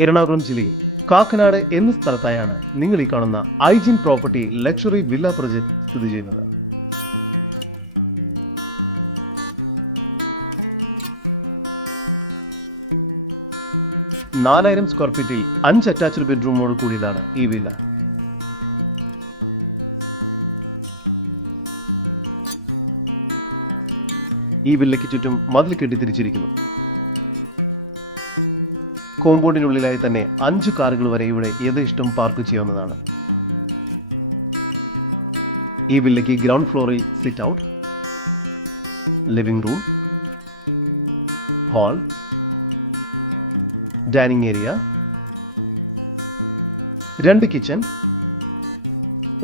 എറണാകുളം ജില്ലയിൽ കാക്കനാട് എന്ന സ്ഥലത്തായാണ് നിങ്ങൾ ഈ കാണുന്ന ഐജിൻ പ്രോപ്പർട്ടി ലക്ഷറി വില്ല പ്രൊജക്ട് സ്ഥിതി ചെയ്യുന്നത്. നാലായിരം സ്ക്വയർ ഫീറ്റിൽ അഞ്ച് അറ്റാച്ച്ഡ് ബെഡ്റൂമോട് കൂടിയതാണ് ഈ വില്ല. ഈ വില്ലയ്ക്ക് ചുറ്റും മതിൽ കെട്ടിത്തിരിച്ചിരിക്കുന്നു. കോമ്പൗണ്ടിനുള്ളിലായി തന്നെ അഞ്ച് കാറുകൾ വരെ ഇവിടെ യഥേഷ്ടം പാർക്ക് ചെയ്യാവുന്നതാണ്. ഈ വില്ലയ്ക്ക് ഗ്രൗണ്ട് ഫ്ലോറിൽ sit out living room hall dining area രണ്ട് കിച്ചൺ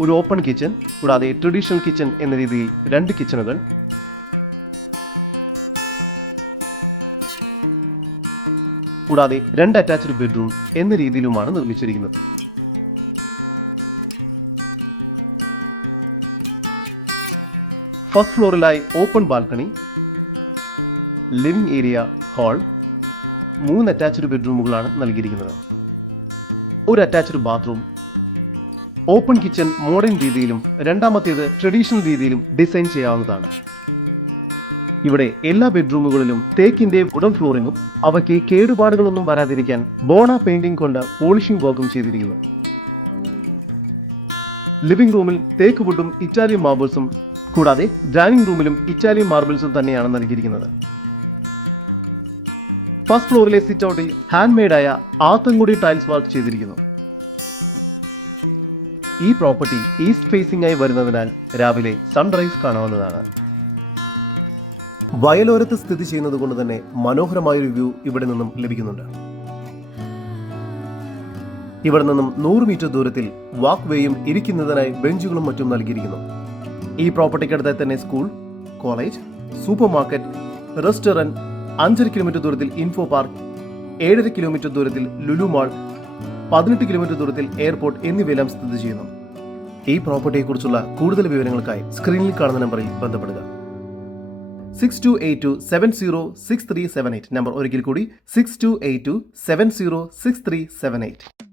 ഒരു ഓപ്പൺ കിച്ചൺ കൂടാതെ ട്രഡീഷണൽ കിച്ചൺ എന്ന രീതിയിൽ രണ്ട് കിച്ചണുകൾ കൂടാതെ രണ്ട് അറ്റാച്ച്ഡ് ബെഡ്റൂം എന്ന രീതിയിലുമാണ് നിർമ്മിച്ചിരിക്കുന്നത്. First ഫ്ലോറിലായി open balcony living area hall മൂന്ന് അറ്റാച്ച്ഡ് ബെഡ്റൂമുകളാണ് നൽകിയിരിക്കുന്നത്. ഒരു attached bathroom open kitchen modern രീതിയിലും രണ്ടാമത്തേത് ട്രഡീഷണൽ രീതിയിലും ഡിസൈൻ ചെയ്യാവുന്നതാണ്. ഇവിടെ എല്ലാ ബെഡ്റൂമുകളിലും തേക്കിന്റെ വുഡൻ ഫ്ലോറിങ്ങും അവയ്ക്ക് കേടുപാടുകളൊന്നും വരാതിരിക്കാൻ ബോണ പെയിന്റിംഗ് കൊണ്ട് പോളിഷിംഗ് വർക്കും ചെയ്തിരിക്കുന്നു. ലിവിംഗ് റൂമിൽ തേക്ക് വുഡും ഇറ്റാലിയൻ മാർബിൾസും കൂടാതെ ഡൈനിങ് റൂമിലും ഇറ്റാലിയൻ മാർബിൾസും തന്നെയാണ് നൽകിയിരിക്കുന്നത്. ഫസ്റ്റ് ഫ്ലോറിലെ സിറ്റ് ഔട്ടിൽ ഹാൻഡ് മെയ്ഡായ ആത്തങ്കുടി ടൈൽസ് വർക്ക് ചെയ്തിരിക്കുന്നു. ഈ പ്രോപ്പർട്ടി ഈസ്റ്റ് ഫേസിംഗ് ആയി വരുന്നതിനാൽ രാവിലെ സൺറൈസ് കാണാവുന്നതാണ്. വയലോരത്ത് സ്ഥിതി ചെയ്യുന്നത് കൊണ്ട് തന്നെ മനോഹരമായൊരു വ്യൂ ഇവിടെ നിന്നും ലഭിക്കുന്നുണ്ട്. ഇവിടെ നിന്നും നൂറ് മീറ്റർ ദൂരത്തിൽ വാക്ക് വേയും ഇരിക്കുന്നതിനായി ബെഞ്ചുകളും മറ്റും നൽകിയിരിക്കുന്നു. ഈ പ്രോപ്പർട്ടിക്കടുത്തായി തന്നെ school college super market restaurant അഞ്ചര കിലോമീറ്റർ ദൂരത്തിൽ ഇൻഫോ പാർക്ക് ഏഴര കിലോമീറ്റർ ദൂരത്തിൽ ലുലു മാൾ പതിനെട്ട് കിലോമീറ്റർ ദൂരത്തിൽ എയർപോർട്ട് എന്നിവയെല്ലാം സ്ഥിതി ചെയ്യുന്നു. ഈ പ്രോപ്പർട്ടിയെക്കുറിച്ചുള്ള കൂടുതൽ വിവരങ്ങൾക്കായി സ്ക്രീനിൽ കാണുന്ന നമ്പറിൽ ബന്ധപ്പെടുക. Six two eight two seven zero six three seven eight number ഒരിക്കൽ കൂടി six two eight two seven zero six three seven eight